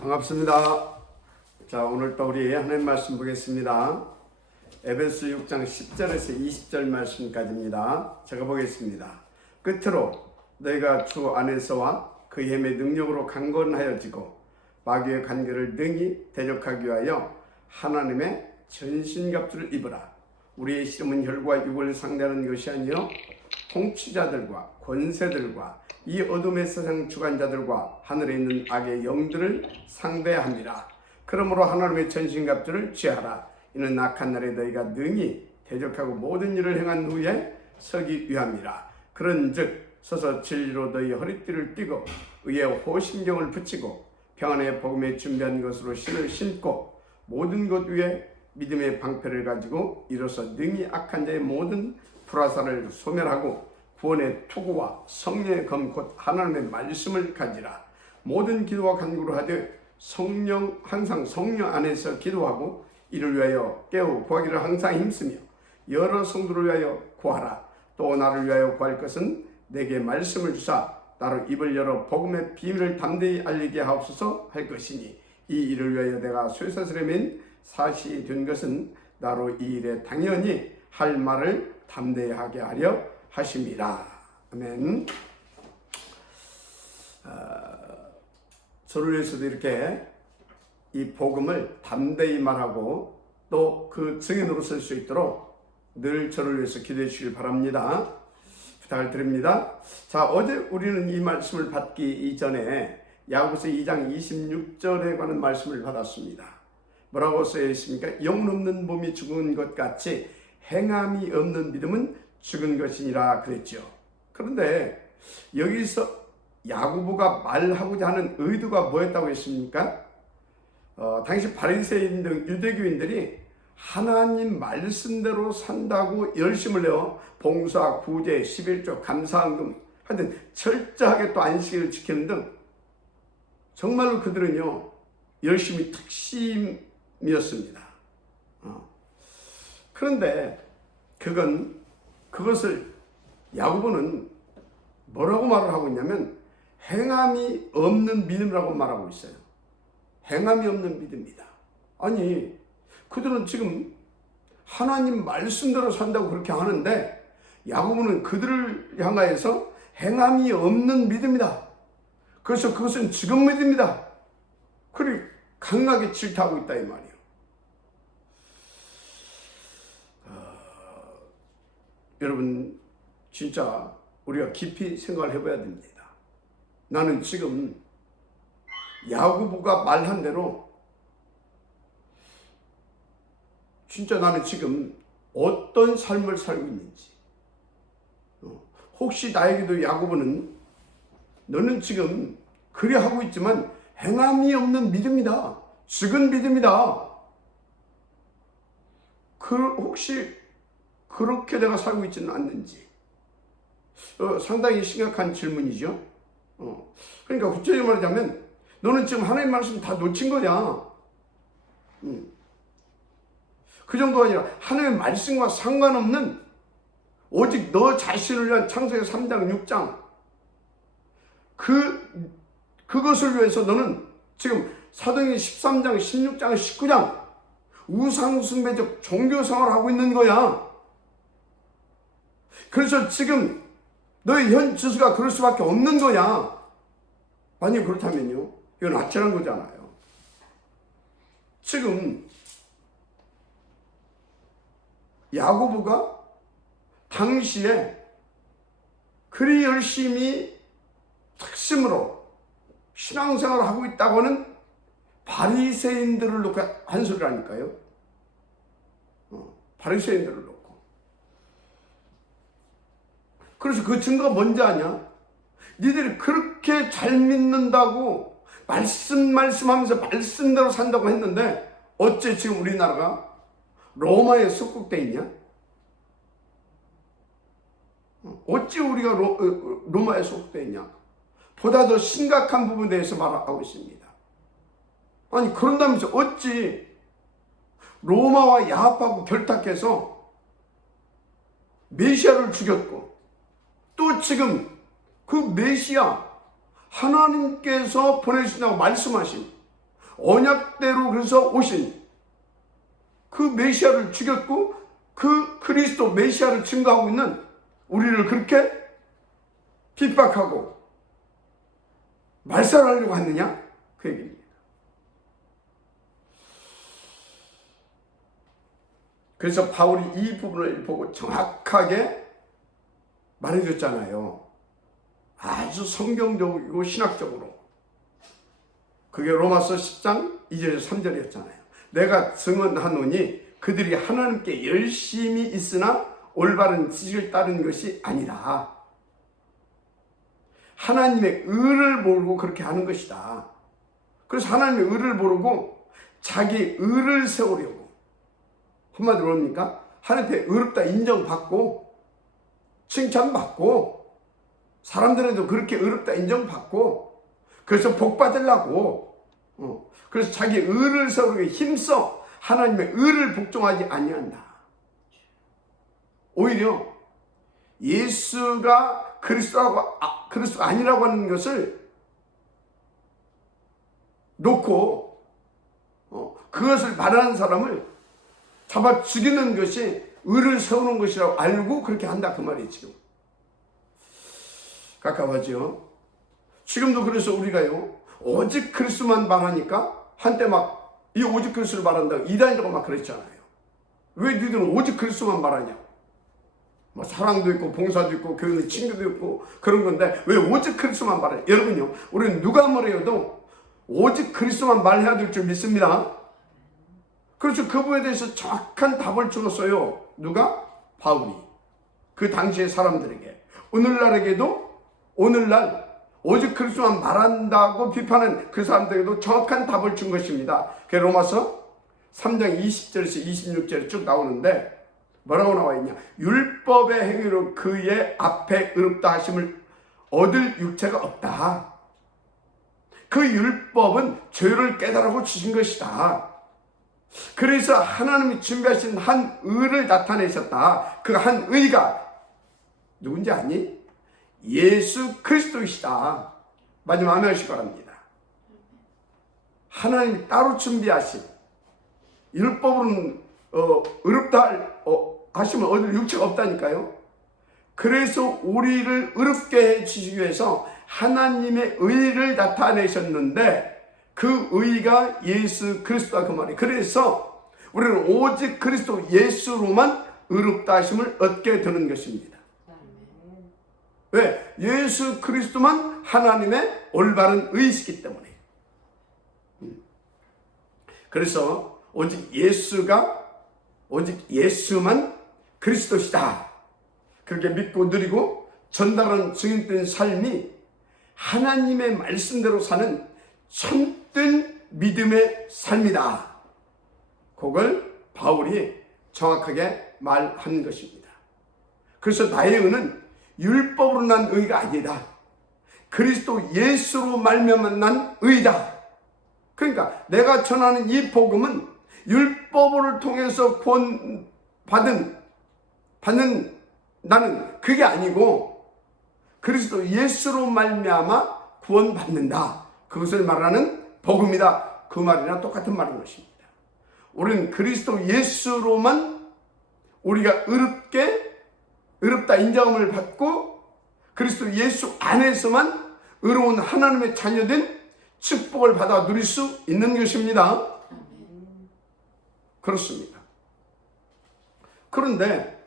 반갑습니다. 자, 오늘 또 우리 하나님 말씀 보겠습니다. 에베소 6장 10절에서 20절 말씀까지입니다. 제가 보겠습니다. 끝으로 너희가 주 안에서와 그 힘의 능력으로 강건하여지고 마귀의 관계를 능히 대적하기 위하여 하나님의 전신갑주를 입으라. 우리의 씨름은 혈과 육을 상대하는 것이 아니요 통치자들과 권세들과 이 어둠의 세상 주관자들과 하늘에 있는 악의 영들을 상대함이라. 그러므로 하나님의 전신갑주를 취하라. 이는 악한 날에 너희가 능히 대적하고 모든 일을 행한 후에 서기 위함이라. 그런즉 서서 진리로 너희 허리띠를 띠고 의의 호심경을 붙이고 평안의 복음에 준비한 것으로 신을 신고 모든 것 위에 믿음의 방패를 가지고 이로써 능히 악한 자의 모든 불화살을 소멸하고 구원의 투구와 성령의 검 곧 하나님의 말씀을 가지라. 모든 기도와 간구를 하되 항상 성령 안에서 기도하고 이를 위하여 깨우 구하기를 항상 힘쓰며 여러 성도를 위하여 구하라. 또 나를 위하여 구할 것은 내게 말씀을 주사 나로 입을 열어 복음의 비밀을 담대히 알리게 하옵소서 할 것이니 이 일을 위하여 내가 쇠사슬에맨 사시 된 것은 나로 이 일에 당연히 할 말을 담대히 하게 하려 하심이라. 아멘. 저를 위해서도 이렇게 이 복음을 담대히 말하고 또 그 증인으로 설 수 있도록 늘 저를 위해서 기도해 주시길 바랍니다. 부탁을 드립니다. 자, 어제 우리는 이 말씀을 받기 이전에 야고보서 2장 26절에 관한 말씀을 받았습니다. 뭐라고 쓰여 있습니까? 영혼 없는 몸이 죽은 것 같이 행함이 없는 믿음은 죽은 것이니라 그랬죠. 그런데 여기서 야고보가 말하고자 하는 의도가 뭐였다고 했습니까? 당시 바리새인 등 유대교인들이 하나님 말씀대로 산다고 열심을 내어 봉사, 구제, 11조, 감사헌금 하여튼 철저하게 또 안식일을 지키는 등 정말로 그들은요 열심히 특심이었습니다. 그런데 그것을 야고보는 뭐라고 말을 하고 있냐면 행함이 없는 믿음이라고 말하고 있어요. 행함이 없는 믿음이다. 아니 그들은 지금 하나님 말씀대로 산다고 그렇게 하는데 야고보는 그들을 향하여서 행함이 없는 믿음이다. 그래서 그것은 죽은 믿음이다. 그리 강하게 질타하고 있다 이 말이에요. 여러분 진짜 우리가 깊이 생각을 해봐야 됩니다. 나는 지금 야고보가 말한 대로 진짜 나는 지금 어떤 삶을 살고 있는지, 혹시 나에게도 야고보는 너는 지금 그리 하고 있지만 행함이 없는 믿음이다. 죽은 믿음이다. 혹시 그렇게 내가 살고 있지는 않는지 상당히 심각한 질문이죠. 그러니까 구체적으로 말하자면 너는 지금 하나님 말씀 다 놓친 거냐. 그 정도가 아니라 하나님의 말씀과 상관없는 오직 너 자신을 위한 창세기 3장 6장 그것을 위해서 너는 지금 사도행전 13장 16장 19장 우상숭배적 종교생활을 하고 있는 거야. 그래서 지금 너의 현 주소가 그럴 수밖에 없는 거야. 만약 그렇다면요, 이건 아찔한 거잖아요. 지금 야고보가 당시에 그리 열심히 특심으로 신앙생활을 하고 있다고는 바리새인들을 놓고 한 소리라니까요. 바리새인들을 놓고. 그래서 그 증거가 뭔지 아냐? 니들이 그렇게 잘 믿는다고 말씀하면서 말씀대로 산다고 했는데 어째 지금 우리나라가 로마에 속국돼 있냐? 어찌 우리가 로마에 속국돼 있냐? 보다 더 심각한 부분에 대해서 말하고 있습니다. 아니 그런다면서 어찌 로마와 야합하고 결탁해서 메시아를 죽였고 또 지금 그 메시아 하나님께서 보내주신다고 말씀하신 언약대로 그래서 오신 그 메시아를 죽였고 그 그리스도 메시아를 증거하고 있는 우리를 그렇게 핍박하고 말살하려고 하느냐? 그 얘기입니다. 그래서 바울이 이 부분을 보고 정확하게 말해줬잖아요. 아주 성경적이고 신학적으로. 그게 로마서 10장 2절 3절이었잖아요. 내가 증언하노니 그들이 하나님께 열심히 있으나 올바른 지식을 따른 것이 아니라 하나님의 의를 모르고 그렇게 하는 것이다. 그래서 하나님의 의를 모르고 자기 의를 세우려고. 한마디로 뭡니까? 하나님께 의롭다 인정받고 칭찬받고 사람들에도 그렇게 의롭다 인정받고 그래서 복 받으려고 그래서 자기 의를 세우려고 힘써 하나님의 의를 복종하지 아니한다. 오히려 예수가 그리스도가 아니라고 하는 것을 놓고 그것을 말하는 사람을 잡아 죽이는 것이 의를 세우는 것이라고 알고 그렇게 한다 그 말이에요. 지금 가까워지요. 지금도 그래서 우리가요 오직 그리스도만 말하니까 한때 막 이 오직 그리스도를 말한다고 이단이라고 막 그랬잖아요. 왜 너희들은 오직 그리스도만 말하냐? 뭐 사랑도 있고 봉사도 있고 교회는 친구도 있고 그런 건데 왜 오직 그리스도만 말해요? 여러분요, 우리는 누가 뭐래도 오직 그리스도만 말해야 될 줄 믿습니다. 그래서 그 부분에 대해서 정확한 답을 주었어요. 누가? 바울이. 그 당시의 사람들에게. 오늘날에게도 오늘날 오직 그리스도만 말한다고 비판한 그 사람들에게도 정확한 답을 준 것입니다. 그 로마서 3장 20절에서 26절에 쭉 나오는데 뭐라고 나와 있냐? 율법의 행위로 그의 앞에 의롭다 하심을 얻을 육체가 없다. 그 율법은 죄를 깨달으라고 주신 것이다. 그래서 하나님이 준비하신 한 의를 나타내셨다. 그 한 의가 누군지 아니? 예수 그리스도이시다. 마지막 아멘 하시기 바랍니다. 하나님이 따로 준비하신 율법으로는 의롭다 하시면 얻을 육체가 없다니까요. 그래서 우리를 의롭게 해주시기 위해서 하나님의 의를 나타내셨는데 그 의가 예수 그리스도다 그 말이에요. 그래서 우리는 오직 그리스도 예수로만 의롭다 하심을 얻게 되는 것입니다. 왜? 예수 그리스도만 하나님의 올바른 의이시기 때문에. 그래서 오직 예수만 그리스도시다. 그렇게 믿고 누리고 전달하는 증인된 삶이 하나님의 말씀대로 사는 참된 믿음의 삶이다. 그걸 바울이 정확하게 말한 것입니다. 그래서 나의 의는 율법으로 난 의가 아니다. 그리스도 예수로 말미암아 난 의다. 그러니까 내가 전하는 이 복음은 율법을 통해서 구원받는 나는 그게 아니고 그리스도 예수로 말미암아 구원받는다. 그것을 말하는 복음이다. 그 말이나 똑같은 말인 것입니다. 우리는 그리스도 예수로만 우리가 의롭다 인정함을 받고 그리스도 예수 안에서만 의로운 하나님의 자녀된 축복을 받아 누릴 수 있는 것입니다. 그렇습니다. 그런데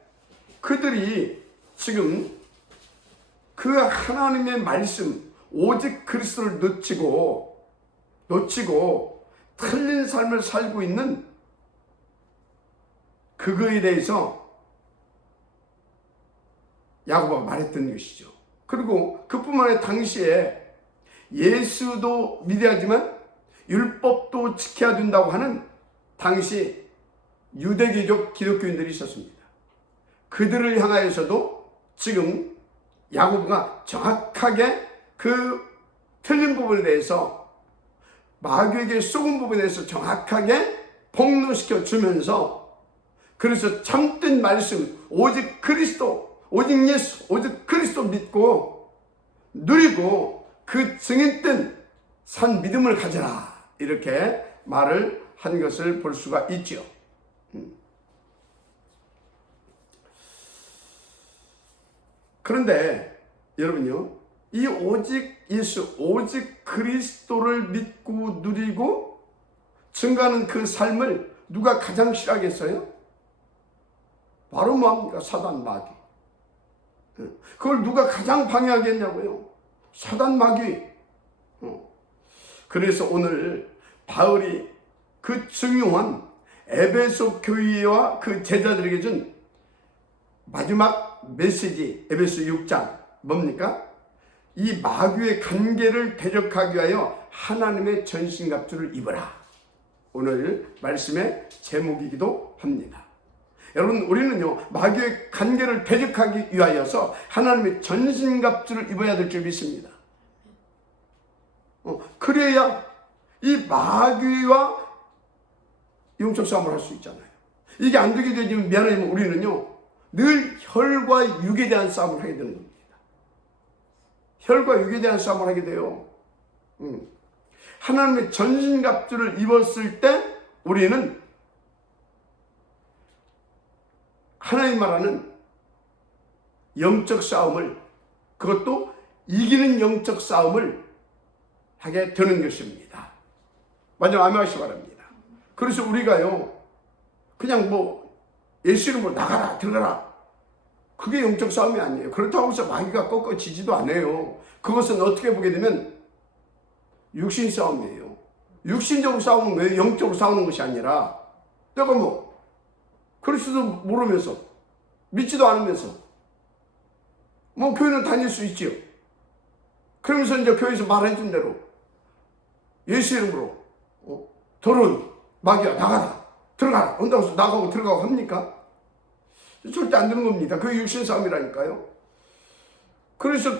그들이 지금 그 하나님의 말씀 오직 그리스도를 놓치고 틀린 삶을 살고 있는 그거에 대해서 야고보가 말했던 것이죠. 그리고 그뿐만 아니라 당시에 예수도 믿어야 하지만 율법도 지켜야 된다고 하는 당시 유대교적 기독교인들이 있었습니다. 그들을 향하여서도 지금 야고보가 정확하게 그 틀린 부분에 대해서 마귀에게 속은 부분에 대해서 정확하게 폭로시켜 주면서 그래서 참된 말씀 오직 그리스도 오직 예수 오직 그리스도 믿고 누리고 그 증인된 산 믿음을 가져라 이렇게 말을 한 것을 볼 수가 있죠. 그런데 여러분요, 이 오직 예수, 오직 그리스도를 믿고 누리고 증가하는 그 삶을 누가 가장 싫어하겠어요? 바로 뭡니까? 사단 마귀. 그걸 누가 가장 방해하겠냐고요? 사단 마귀. 그래서 오늘 바울이 그 중요한 에베소 교회와 그 제자들에게 준 마지막 메시지, 에베소 6장 뭡니까? 이 마귀의 관계를 대적하기 위하여 하나님의 전신갑주를 입어라. 오늘 말씀의 제목이기도 합니다. 여러분, 우리는요, 마귀의 관계를 대적하기 위하여서 하나님의 전신갑주를 입어야 될 줄 믿습니다. 그래야 이 마귀와 영적 싸움을 할 수 있잖아요. 이게 안 되게 되면 미안하지만 우리는요, 늘 혈과 육에 대한 싸움을 하게 되는 겁니다. 혈과 육에 대한 싸움을 하게 돼요. 하나님의 전신갑주를 입었을 때 우리는 하나님 말하는 영적 싸움을, 그것도 이기는 영적 싸움을 하게 되는 것입니다. 먼저 아멘하시기 바랍니다. 그래서 우리가요, 그냥 뭐 예수 이름으로 나가라, 들어가라, 그게 영적 싸움이 아니에요. 그렇다고 해서 마귀가 꺾어지지도 않아요. 그것은 어떻게 보게 되면 육신 싸움이에요. 육신적으로 싸우는 거예요. 영적으로 싸우는 것이 아니라, 내가 뭐 그리스도 모르면서, 믿지도 않으면서 뭐 교회는 다닐 수 있지요. 그러면서 이제 교회에서 말해준 대로 예수 이름으로 더러운 마귀야, 나가라, 들어가라, 온다고 해서 나가고 들어가고 합니까? 절대 안 되는 겁니다. 그게 육신 싸움이라니까요. 그래서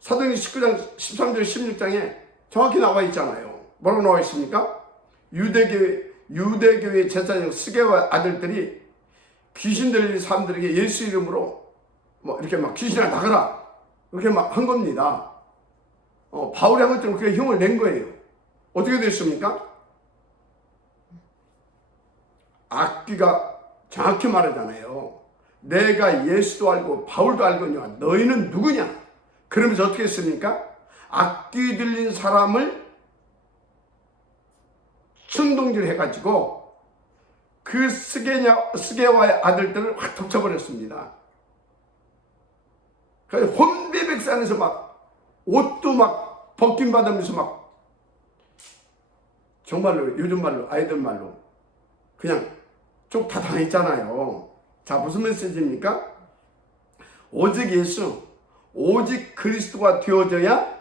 사도행전 19장 13절 16장에 정확히 나와 있잖아요. 뭐라고 나와 있습니까? 유대교회 제사장 스게와 아들들이 귀신 들린 사람들에게 예수 이름으로 뭐 이렇게 막 귀신아 나가라, 이렇게 막 한 겁니다. 바울이 한 것처럼 그게 힘을 낸 거예요. 어떻게 됐습니까? 악귀가 정확히 말하잖아요. 내가 예수도 알고 바울도 알거니와 너희는 누구냐? 그러면서 어떻게 했습니까? 악귀 들린 사람을 충동질 해가지고 그 스게와의 아들들을 확 덮쳐버렸습니다. 그래서 혼비백산에서 막 옷도 막 벗김 받으면서 막 정말로 요즘 말로 아이들 말로 그냥 쭉 다 당했잖아요. 자, 무슨 메시지입니까? 오직 예수, 오직 그리스도가 되어져야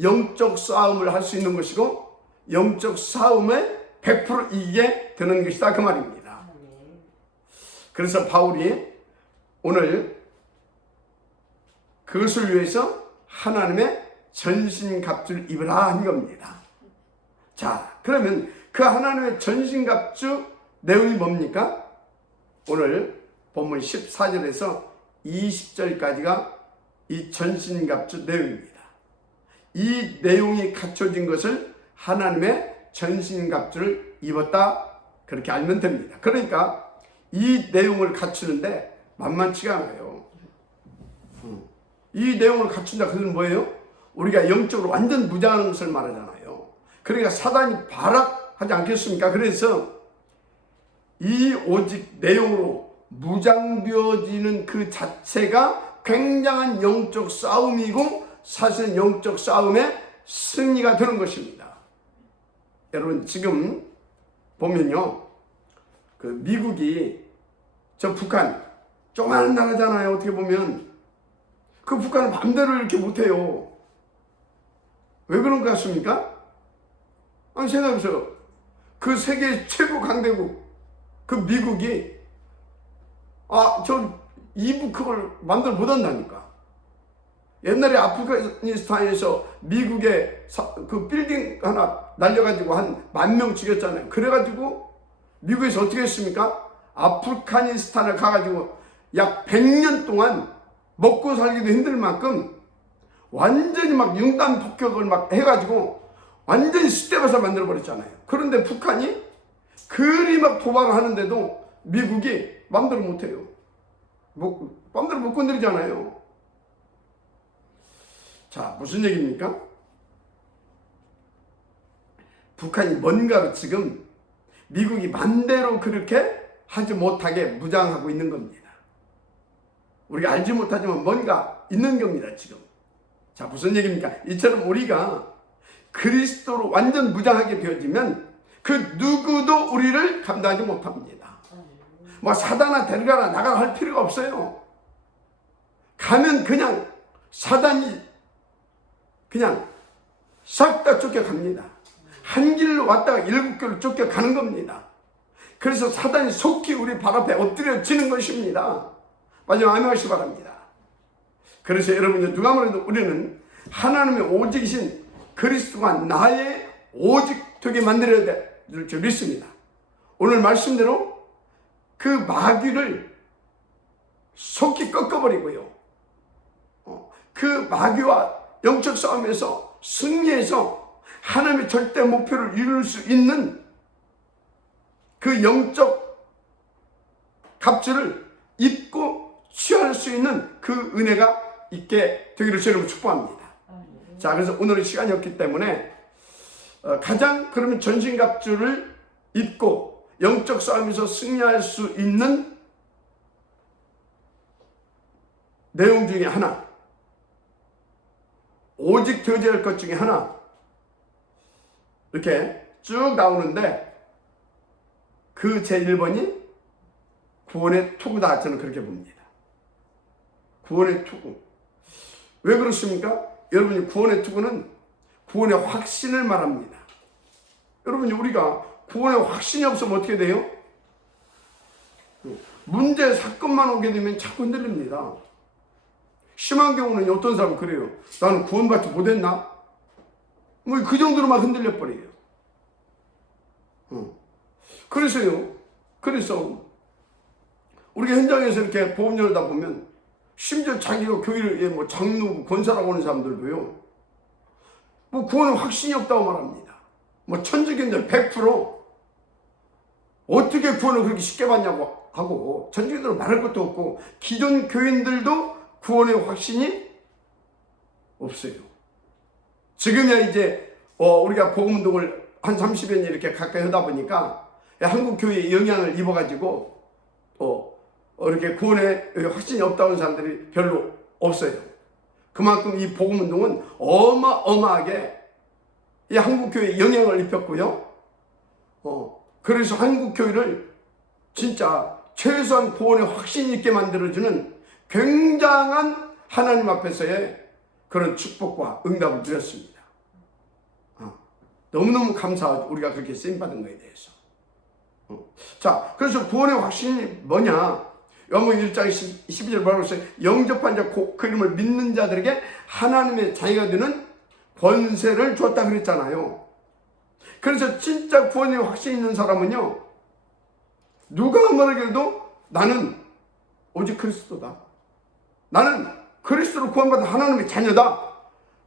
영적 싸움을 할 수 있는 것이고 영적 싸움에 100% 이기게 되는 것이다, 그 말입니다. 그래서 바울이 오늘 그것을 위해서 하나님의 전신갑주를 입으라 한 겁니다. 자, 그러면 그 하나님의 전신갑주 내용이 뭡니까? 오늘 본문 14절에서 20절까지가 이 전신갑주 내용입니다. 이 내용이 갖춰진 것을 하나님의 전신갑주를 입었다, 그렇게 알면 됩니다. 그러니까 이 내용을 갖추는데 만만치가 않아요. 이 내용을 갖춘다, 그건 뭐예요? 우리가 영적으로 완전 무장하는 것을 말하잖아요. 그러니까 사단이 발악하지 않겠습니까? 그래서 이 오직 내용으로 무장되어지는 그 자체가 굉장한 영적 싸움이고 사실 영적 싸움의 승리가 되는 것입니다. 여러분, 지금 보면요, 그 미국이 저 북한 조그마한 나라잖아요. 어떻게 보면 그 북한은 맘대로 이렇게 못해요. 왜 그런 것 같습니까? 아니, 생각해보세요. 그 세계 최고 강대국 그 미국이 저 이북 그걸 마음대로 못한다니까. 옛날에 아프가니스탄에서 미국의 그 빌딩 하나 날려가지고 한 10,000명 죽였잖아요. 그래가지고 미국에서 어떻게 했습니까? 아프가니스탄을 가가지고 약 100년 동안 먹고 살기도 힘들 만큼 완전히 막 융단 폭격을 막 해가지고 완전히 쑥대밭을 만들어버렸잖아요. 그런데 북한이 그리 막 도발을 하는데도 미국이 마음대로 못해요. 마음대로 못 건드리잖아요. 자, 무슨 얘기입니까? 북한이 뭔가를 지금 미국이 맘대로 그렇게 하지 못하게 무장하고 있는 겁니다. 우리가 알지 못하지만 뭔가 있는 겁니다, 지금. 자, 무슨 얘기입니까? 이처럼 우리가 그리스도로 완전 무장하게 되어지면 그 누구도 우리를 감당하지 못합니다. 뭐 사단아 데려가라 나가라 할 필요가 없어요. 가면 그냥 사단이 그냥 싹 다 쫓겨갑니다. 한 길로 왔다가 7길로 쫓겨가는 겁니다. 그래서 사단이 속히 우리 발 앞에 엎드려지는 것입니다. 마지막 아멘하시기 바랍니다. 그래서 여러분 누가 뭐래도 우리는 하나님의 오직이신 그리스도가 나의 오직 되게 만들어야 될 줄 믿습니다. 오늘 말씀대로 그 마귀를 속히 꺾어버리고요. 그 마귀와 영적 싸움에서 승리해서 하나님의 절대 목표를 이룰 수 있는 그 영적 갑주를 입고 취할 수 있는 그 은혜가 있게 되기를 주님으로 축복합니다. 자, 그래서 오늘은 시간이 없기 때문에 가장 그러면 전신갑주를 입고 영적 싸움에서 승리할 수 있는 내용 중에 하나, 오직 되어져야 할 것 중에 하나, 이렇게 쭉 나오는데 그 제1번이 구원의 투구다. 저는 그렇게 봅니다. 구원의 투구. 왜 그렇습니까? 여러분이 구원의 투구는 구원의 확신을 말합니다. 여러분이 우리가 구원의 확신이 없으면 어떻게 돼요? 문제, 사건만 오게 되면 자꾸 흔들립니다. 심한 경우는 어떤 사람은 그래요. 나는 구원받지 못했나? 뭐 그 정도로만 흔들려 버려요. 그래서 우리가 현장에서 이렇게 복음 열다 보면 심지어 자기가 교회에 뭐 장로, 권사라고 하는 사람들도요, 뭐 구원의 확신이 없다고 말합니다. 뭐 천주교인들 100% 어떻게 구원을 그렇게 쉽게 받냐고 하고, 천주교인들은 말할 것도 없고 기존 교인들도 구원의 확신이 없어요. 지금이야 이제 우리가 복음운동을 한 30여 년 이렇게 가까이 하다 보니까 한국 교회에 영향을 입어가지고 이렇게 구원의 확신이 없다는 사람들이 별로 없어요. 그만큼 이 복음운동은 어마어마하게 이 한국 교회에 영향을 입혔고요. 그래서 한국 교회를 진짜 최소한 구원의 확신 있게 만들어주는 굉장한 하나님 앞에서의 그런 축복과 응답을 드렸습니다. 너무너무 감사하죠. 우리가 그렇게 쓰임받은 거에 대해서. 자, 그래서 구원의 확신이 뭐냐? 요한복음 1장 12절 뭐라고 했어요? 영접한 자 그 이름을 믿는 자들에게 하나님의 자녀가 되는 권세를 줬다 그랬잖아요. 그래서 진짜 구원의 확신 있는 사람은요, 누가 뭐라고 해도 나는 오직 그리스도다, 나는 그리스도로 구원받은 하나님의 자녀다,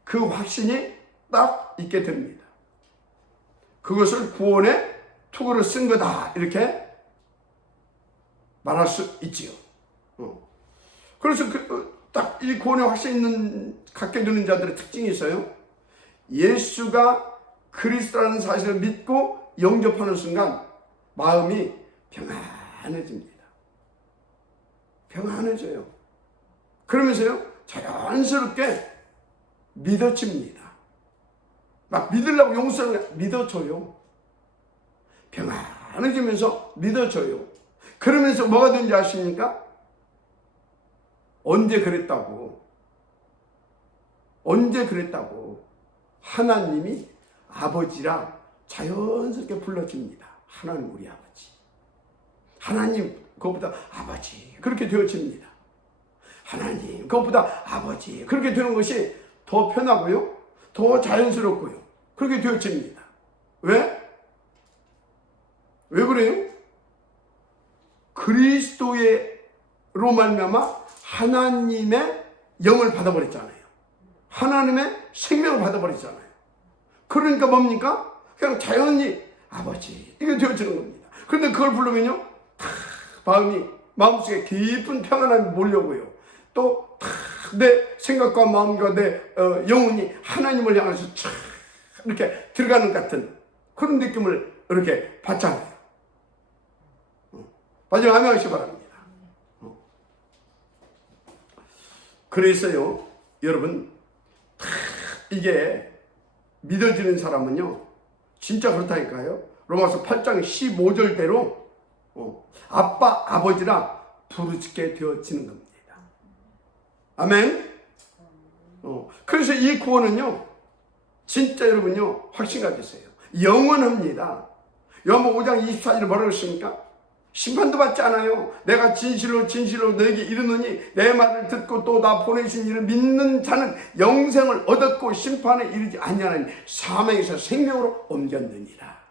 그 확신이 딱 있게 됩니다. 그것을 구원의 투구를 쓴 거다, 이렇게 말할 수 있지요. 그래서 딱 이 구원의 확신 갖게 되는 자들의 특징이 있어요. 예수가 그리스도라는 사실을 믿고 영접하는 순간 마음이 평안해집니다. 평안해져요. 그러면서요, 자연스럽게 믿어집니다. 막 믿으려고 용서를 믿어줘요. 평안해지면서 믿어줘요. 그러면서 뭐가 되는지 아십니까? 언제 그랬다고 하나님이 아버지라 자연스럽게 불러집니다. 하나님 우리 아버지, 하나님 그것보다 아버지, 그렇게 되어집니다. 하나님 그것보다 아버지, 그렇게 되는 것이 더 편하고요, 더 자연스럽고요, 그렇게 되어집니다. 왜 그래요? 그리스도로 말미암아 하나님의 영을 받아버렸잖아요. 하나님의 생명을 받아버렸잖아요. 그러니까 뭡니까? 그냥 자연히 아버지 이게 되어지는 겁니다. 그런데 그걸 부르면요 마음속에 깊은 평안함이 몰려오고요. 또 내 생각과 마음과 내 영혼이 하나님을 향해서 촥 이렇게 들어가는 같은 그런 느낌을 이렇게 받잖아요. 마지막 암양하시 바랍니다. 그래서요 여러분 이게 믿어지는 사람은요 진짜 그렇다니까요. 로마서 8장 15절대로 아빠 아버지라 부르짖게 되어지는 겁니다. 아멘. 그래서 이 구원은요 진짜 여러분요 확신 가지세요. 영원합니다. 요한복음 5장 24절에 뭐라고 했습니까? 심판도 받지 않아요. 내가 진실로 너에게 이르노니 내 말을 듣고 또 나 보내신 이를 믿는 자는 영생을 얻었고 심판에 이르지 아니하나니 사망에서 생명으로 옮겼느니라.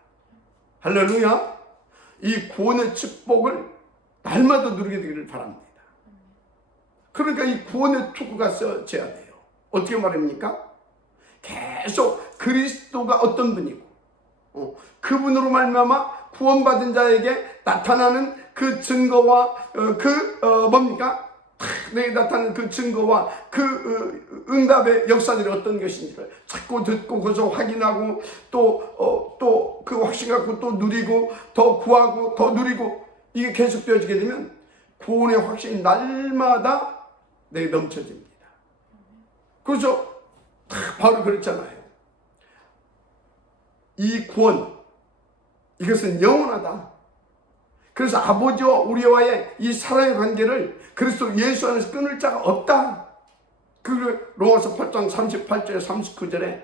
할렐루야. 이 구원의 축복을 날마다 누리게 되기를 바랍니다. 그러니까 이 구원의 투구가 써져야 돼요. 어떻게 말합니까? 계속 그리스도가 어떤 분이고 그분으로 말미암아 구원받은 자에게 나타나는 그 증거와 뭡니까? 내게 나타나는 그 증거와 그 응답의 역사들이 어떤 것인지를 자꾸 듣고 거기서 확인하고 또 그 확신 갖고 또 누리고 더 구하고 더 누리고 이게 계속되어지게 되면 구원의 확신이 날마다 내게 넘쳐집니다. 그래서 바로 그랬잖아요. 이 구원 이것은 영원하다. 그래서 아버지와 우리와의 이 사랑의 관계를 그리스도 예수 안에서 끊을 자가 없다. 그 로마서 8장 38절 39절에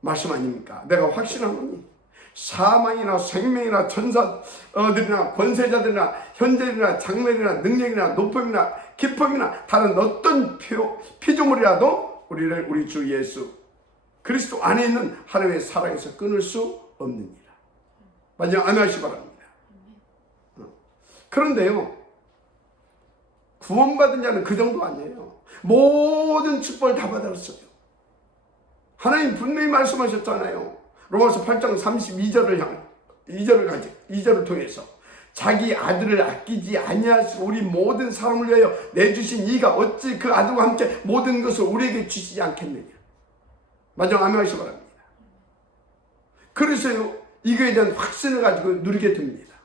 말씀 아닙니까? 내가 확신하노니 사망이나 생명이나 천사들이나 권세자들이나 현재이나 장래이나 능력이나 높음이나 깊음이나 다른 어떤 피조물이라도 우리를 우리 주 예수 그리스도 안에 있는 하나님의 사랑에서 끊을 수 없느니라. 마지막 아멘하시 바랍니다. 그런데요 구원받은 자는 그 정도 아니에요. 모든 축복을 다 받았어요. 하나님 분명히 말씀하셨잖아요. 로마서 8장 2절을 통해서 자기 아들을 아끼지 아니하시고 우리 모든 사람을 위하여 내주신 이가 어찌 그 아들과 함께 모든 것을 우리에게 주시지 않겠느냐. 마지막 아멘하시 바랍니다. 그래서요 이거에 대한 확신을 가지고 누리게 됩니다.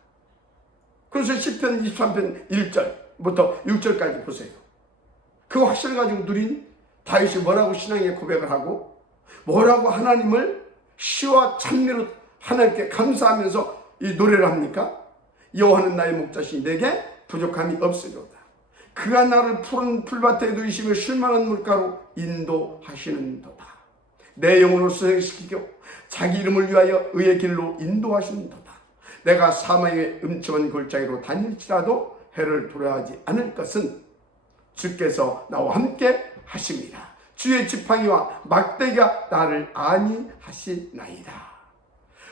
그래서 시편 23편 1절부터 6절까지 보세요. 그 확신을 가지고 누린 다윗이 뭐라고 신앙의 고백을 하고 뭐라고 하나님을 시와 찬미로 하나님께 감사하면서 이 노래를 합니까? 여호와는 나의 목자시니 내게 부족함이 없으리로다. 그가 나를 푸른 풀밭에 두시며 쉴만한 물가로 인도하시는도다. 내 영혼을 수행시키고 자기 이름을 위하여 의의 길로 인도하시는도다. 내가 사망의 음침한 골짜기로 다닐지라도 해를 두려워하지 않을 것은 주께서 나와 함께 하십니다. 주의 지팡이와 막대기가 나를 안위하시나이다.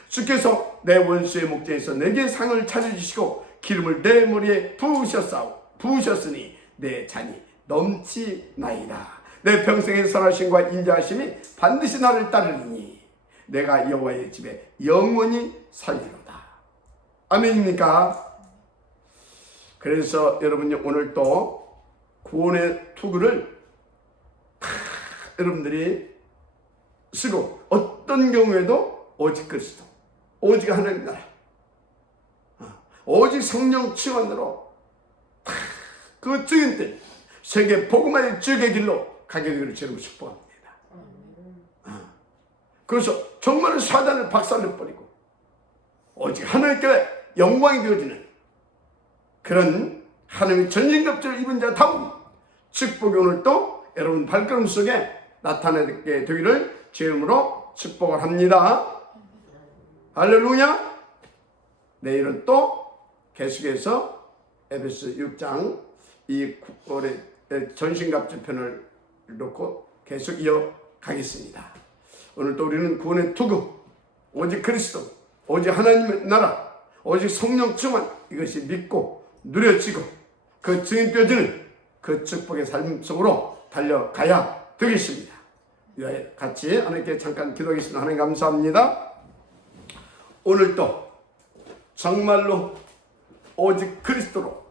주께서 내 원수의 목전에서 내게 상을 차려주시고 기름을 내 머리에 부으셨으니 내 잔이 넘치나이다. 내 평생의 선하심과 인자하심이 반드시 나를 따르리니 내가 여호와의 집에 영원히 살리로다. 아멘입니까? 그래서 여러분이 오늘 또 구원의 투구를 여러분들이 쓰고 어떤 경우에도 오직 그리스도 오직 하나님 나라 오직 성령 충만으로 그 증인들 세계 복음화의 주의 길로 가게 되기를 주님을 축복합니다. 그래서 정말 사단을 박살내버리고 오직 하나님께 영광이 되어지는 그런 하나님의 전신갑주를 입은 자다운 축복이 오늘 또 여러분 발걸음 속에 나타나게 되기를 주님으로 축복을 합니다. 할렐루야. 내일은 또 계속해서 에베소 6장 이 전신갑주 편을 놓고 계속 이어가겠습니다. 오늘 또 우리는 구원의 투구 오직 그리스도 오직 하나님의 나라 오직 성령 충만 이것이 믿고 누려지고 그 증인 뼈지는 그 축복의 삶 속으로 달려가야 되겠습니다. 같이 하나님께 잠깐 기도하겠습니다. 하나님 감사합니다. 오늘도 정말로 오직 그리스도로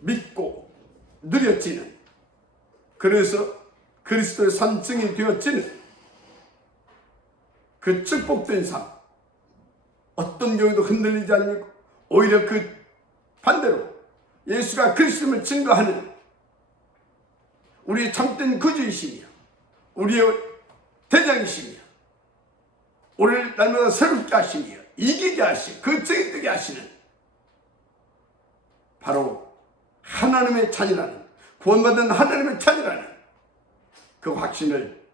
믿고 누려지는, 그래서 그리스도의 산증이 되어지는 그 축복된 삶, 어떤 경우도 흔들리지 않고 오히려 그 반대로 예수가 그리스도임을 증거하는 우리의 참된 구주이시며 우리의 대장이시며 우리를 날마다 새롭게 하시며 이기게 하시고 그 정이 뜨게 하시는 바로 하나님의 자녀라는, 구원받은 하나님의 자녀라는 그 확신을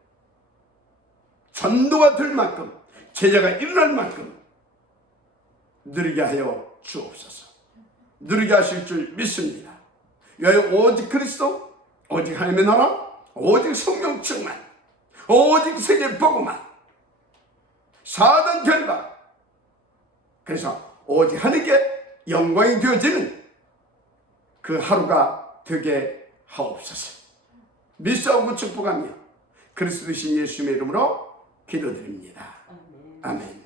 전도가 될 만큼, 제자가 일어날 만큼 누리게 하여 주옵소서. 누리게 하실 줄 믿습니다. 오직 그리스도, 오직 하나님의 나라, 오직 성령 충만, 오직 세계 복음만, 사단 결박, 그래서 오직 하나님께 영광이 되어지는 그 하루가 되게 하옵소서. 믿사오고 축복하며 그리스도이신 예수님의 이름으로 기도드립니다. 아멘.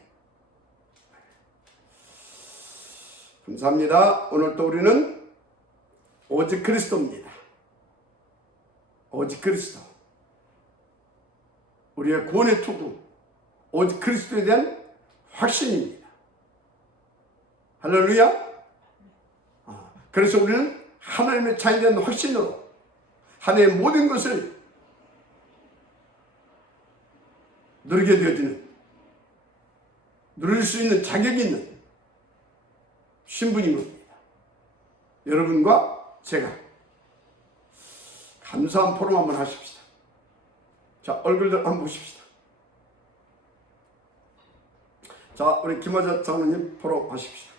감사합니다. 오늘 또 우리는 오직 그리스도입니다. 오직 그리스도, 우리의 구원의 투구, 오직 그리스도에 대한 확신입니다. 할렐루야. 그래서 우리는 하나님의 자녀에 대한 확신으로 하나님의 모든 것을 누리게 되어지는, 누릴 수 있는 자격이 있는 신분인 겁니다. 여러분과 제가 감사한 포럼 한번 하십시다. 자, 얼굴들 한번 보십시다. 자, 우리 김화자 장로님 포럼 하십시다.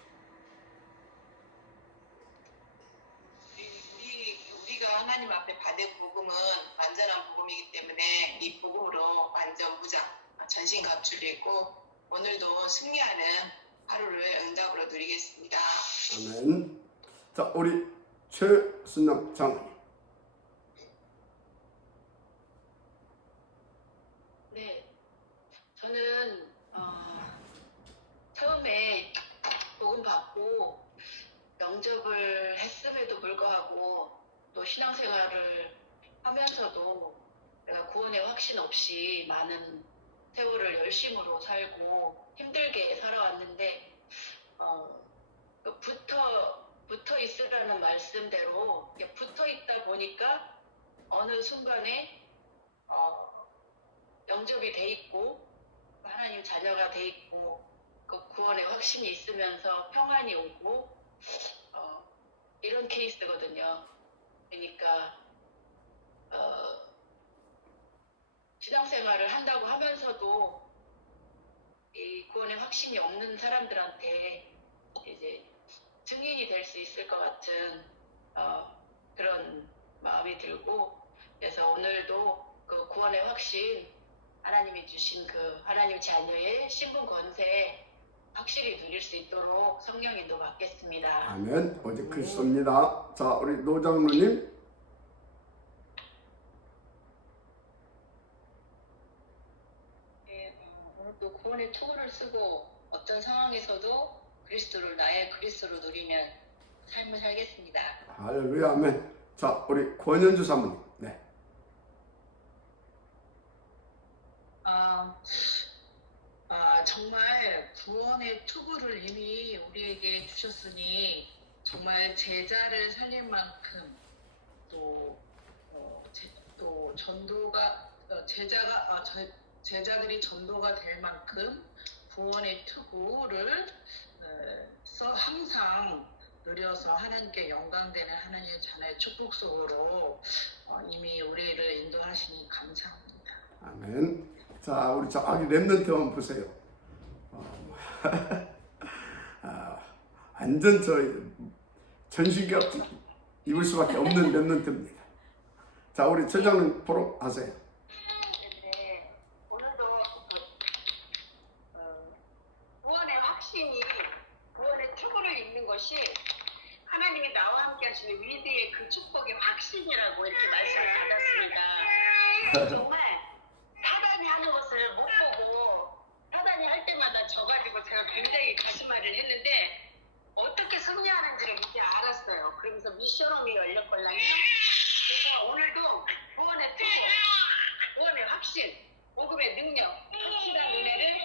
우리가 하나님 앞에 받을 복음은 완전한 복음이기 때문에 이 복음으로 완전 무장, 전신갑주를 입고 오늘도 승리하는 하루를 응답으로 누리겠습니다. 아멘. 자, 우리 최순남 장로님. 네, 저는 처음에 복음 받고 영접을 했음에도 불구하고 또 신앙생활을 하면서도 내가 구원의 확신 없이 많은 세월을 열심으로 살고 힘들게 살아왔는데 붙어 있으라는 말씀대로 붙어 있다 보니까 어느 순간에 영접이 돼 있고 하나님 자녀가 돼 있고 그 구원의 확신이 있으면서 평안이 오고 이런 케이스거든요. 그러니까 신앙생활을 한다고 하면서도 이 구원의 확신이 없는 사람들한테 이제 증인이 될 수 있을 것 같은 그런 마음이 들고, 그래서 오늘도 그 구원의 확신, 하나님이 주신 그 하나님 자녀의 신분 권세 확실히 누릴 수 있도록 성령 인도 받겠습니다. 아멘. 오직 그리스도입니다. 자, 우리 노 장로님. 네, 오늘도 구원의 투구를 쓰고 어떤 상황에서도 그리스도를 나의 그리스도로 누리면 삶을 살겠습니다. 할렐루야. 아멘. 자, 우리 권현주 사모님. 네. 정말 구원의 투구를 이미 우리에게 주셨으니 정말 제자를 살릴 만큼 또 전도가 제자들이 전도가 될 만큼 구원의 투구를 항상 누려서 하나님께 영광되는 하나님의 자녀의 축복 속으로 이미 우리를 인도하시니 감사합니다. 아멘. 자, 우리 저기 랩런트 한번 보세요. 완전 전신갑 입을 수밖에 없는 랩런트입니다. 자, 우리 처장님 보러 하세요. 네, 오늘도 구원의 확신이, 구원의 투구를 입는 것이 하나님이 나와 함께 하시는 위대의 그 축복의 확신이라고 이렇게 말씀을 받았습니다. 정말 사단이 하는 것을 못 보고 사단이 할 때마다 져가지고 제가 굉장히 가슴앓이를 했는데 어떻게 승리하는지를 이제 알았어요. 그러면서 미션홈이 열렸걸랑요. 그래서 오늘도 구원의 투구, 구원의 확신, 복음의 능력, 확실한 은혜를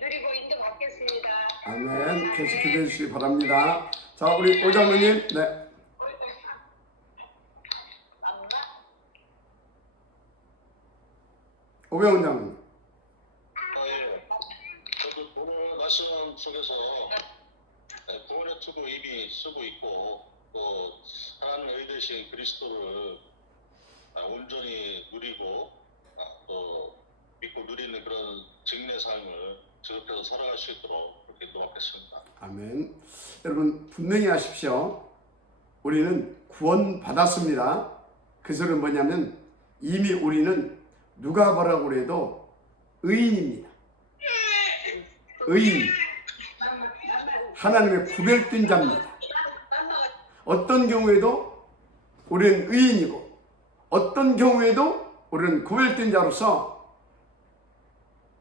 누리고 인도받겠습니다. 아멘. 계속 기도해 주시기 바랍니다. 자, 우리 오장로님. 네. 오병원장님. 예. 저도 오늘 말씀 속에서 구원의 투구 이미 쓰고 있고 또 하나님의 의되신 그리스도를 온전히 누리고 또 믿고 누리는 그런 증인의 삶을 지속해서 살아갈 수 있도록 그렇게 기도하겠습니다. 아멘. 여러분 분명히 하십시오. 우리는 구원 받았습니다. 그 소리는 뭐냐면 이미 우리는 누가 뭐라고 그래도 의인입니다. 의인. 하나님의 구별된 자입니다. 어떤 경우에도 우리는 의인이고 어떤 경우에도 우리는 구별된 자로서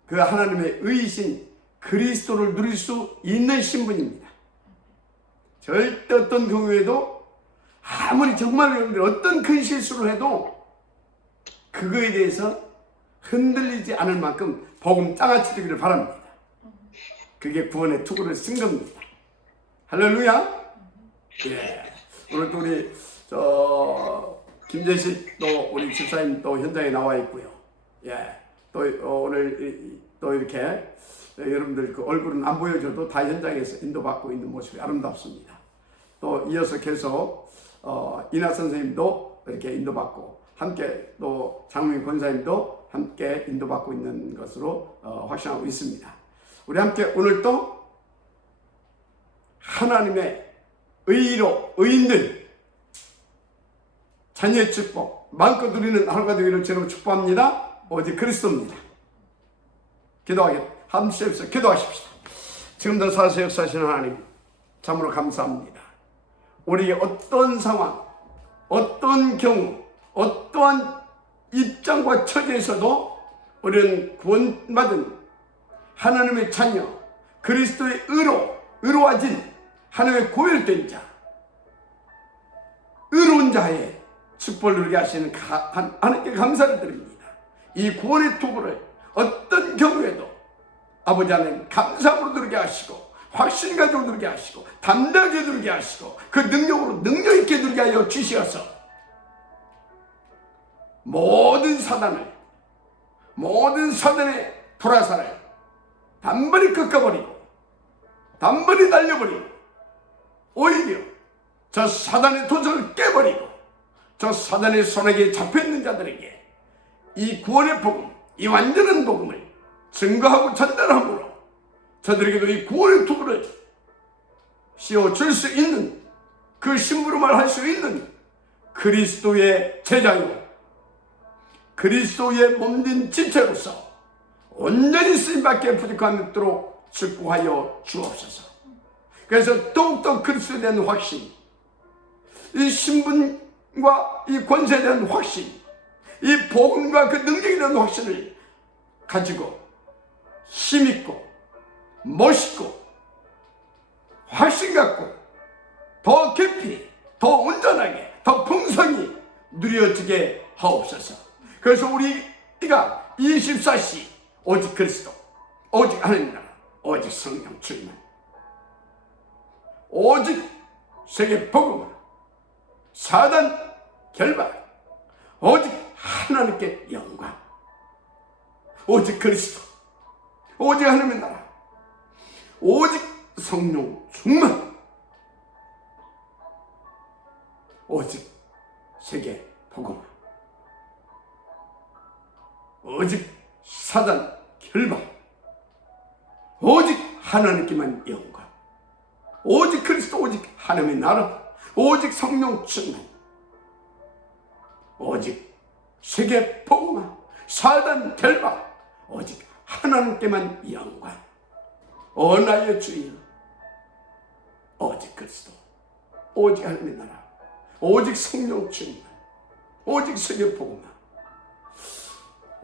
그 하나님의 의이신 그리스도를 누릴 수 있는 신분입니다. 절대 어떤 경우에도 아무리 정말 여러분들 어떤 큰 실수를 해도 그거에 대해서 흔들리지 않을 만큼 복음 장아찌 되기를 바랍니다. 그게 구원의 투구를 쓴 겁니다. 할렐루야. 예. 오늘 또 우리 김재식 또 우리 집사님 또 현장에 나와 있고요. 예. 또 오늘 또 이렇게 여러분들 그 얼굴은 안 보여줘도 다 현장에서 인도받고 있는 모습이 아름답습니다. 또 이어서 계속 이나 선생님도 이렇게 인도받고 함께 또 장로님 권사님도 함께 인도받고 있는 것으로 확신하고 있습니다. 우리 함께 오늘 또 하나님의 의로 의인들 자녀의 축복 마음껏 누리는 하루가 되기를 주로 축복합니다. 오직 그리스도입니다. 함께해서 기도하십시다. 지금도 살아서 역사하시는 하나님 참으로 감사합니다. 우리의 어떤 상황, 어떤 경우, 어떠한 입장과 처지에서도 우리는 구원받은 하나님의 자녀, 그리스도의 의로워진 하나님의 구별된 자, 의로운 자의 축복을 누리게 하시는 하나님께 감사를 드립니다. 이 구원의 투구를 어떤 경우에도 아버지 하나님 감사함으로 누리게 하시고 확신 가지고 누리게 하시고 담대하게 누리게 하시고 그 능력으로 능력 있게 누리게 하여 주시어서 모든 사단의 불화살을 단번에 꺾어버리고 단번에 날려버리고 오히려 저 사단의 도전을 깨버리고 저 사단의 손에게 잡혀있는 자들에게 이 구원의 복음, 이 완전한 복음을 증거하고 전달함으로 저들에게도 이 구원의 투구를 씌워줄 수 있는 그 심부름을 할 수 있는 그리스도의 제자요 그리스도의 몸된 지체로서 온전히 쓰임받게 부족함이 없도록 축복하여 주옵소서. 그래서 더욱더 그리스도에 대한 확신, 이 신분과 이 권세에 대한 확신, 이 복음과 그 능력에 대한 확신을 가지고 힘있고 멋있고 확신 갖고 더 깊이 더 온전하게 더 풍성히 누려지게 하옵소서. 그래서 우리가 24시 오직 그리스도, 오직 하나님 나라, 오직 성령 충만, 오직 세계 복음, 사단 결박, 오직 하나님께 영광, 오직 그리스도, 오직 하나님의 나라, 오직 성령 충만, 오직 세계 복음, 오직 사단 결박, 오직 하나님께만 영광, 오직 그리스도, 오직 하나님의 나라, 오직 성령 충만, 오직 세계 복음, 사단 결박, 오직 하나님께만 영광. 오 나의 주여, 오직 그리스도, 오직 하나님의 나라, 오직 성령 충만, 오직 세계 복음.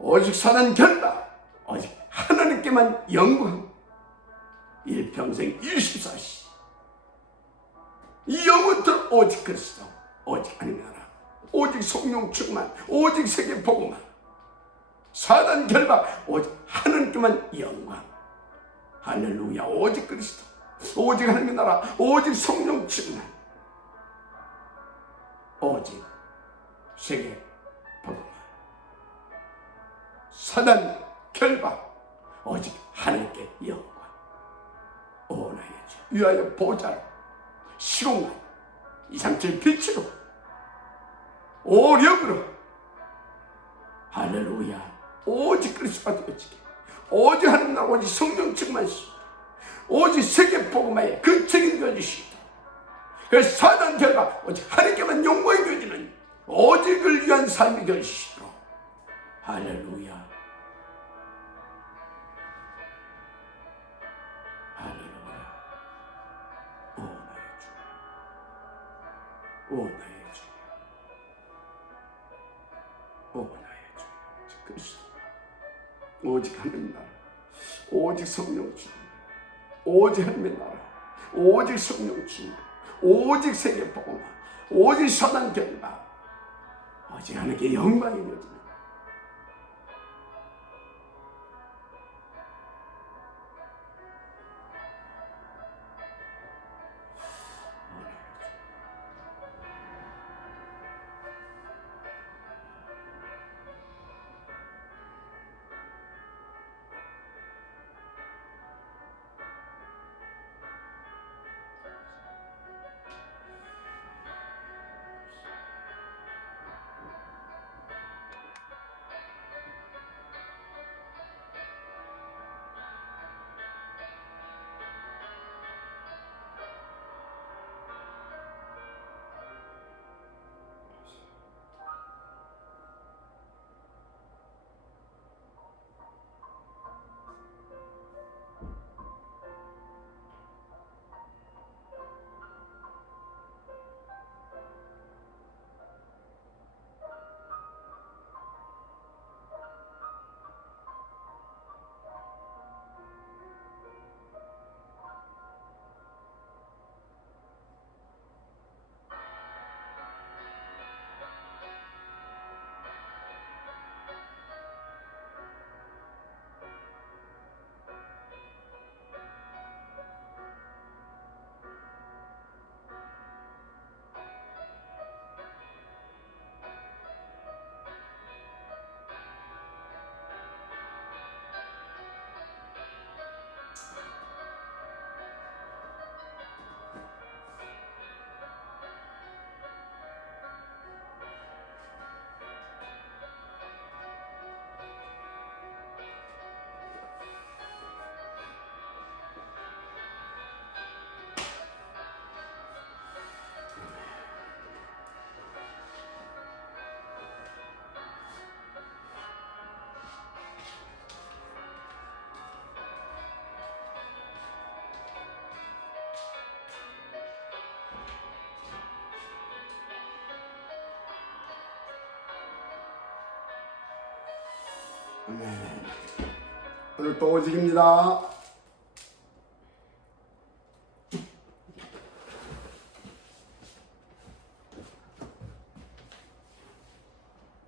오직 사단 결박, 오직 하나님께만 영광. 일평생 24시 영원토록 오직 그리스도, 오직 하나님 나라, 오직 성령 충만, 오직 세계 복음화. 사단 결박, 오직 하나님께만 영광. 할렐루야. 오직 그리스도, 오직 하나님의 나라, 오직 성령 충만, 오직 세계 복음화. 사단 결박, 오직 하나님께 영광. 오 나의 주, 위하여 보좌로, 시공간, 237 빛으로, 오력으로. 할렐루야. 오직 그리스도가 되어지게, 오직 하나님 나라, 오직 성령 충만시, 오직 세계 복음화에 그 책임 되어주시고, 그 사단 결박, 오직 하나님께만 영광이 되어지는 오직을 위한 삶이 되어주시도록. 할렐루야. 할렐루야. 오 나의 주, 오 나의 주, 오 나의 주, 오직 그리스도, 오직 하나님 나라, 오직 성령 충만, 오직 하나님의 나라, 오직 성령 충만, 오직 세계 복음화, 오직 사단 결박, 오직 하나님께 영광이 되어지는. 아멘. 오늘 또 오직입니다.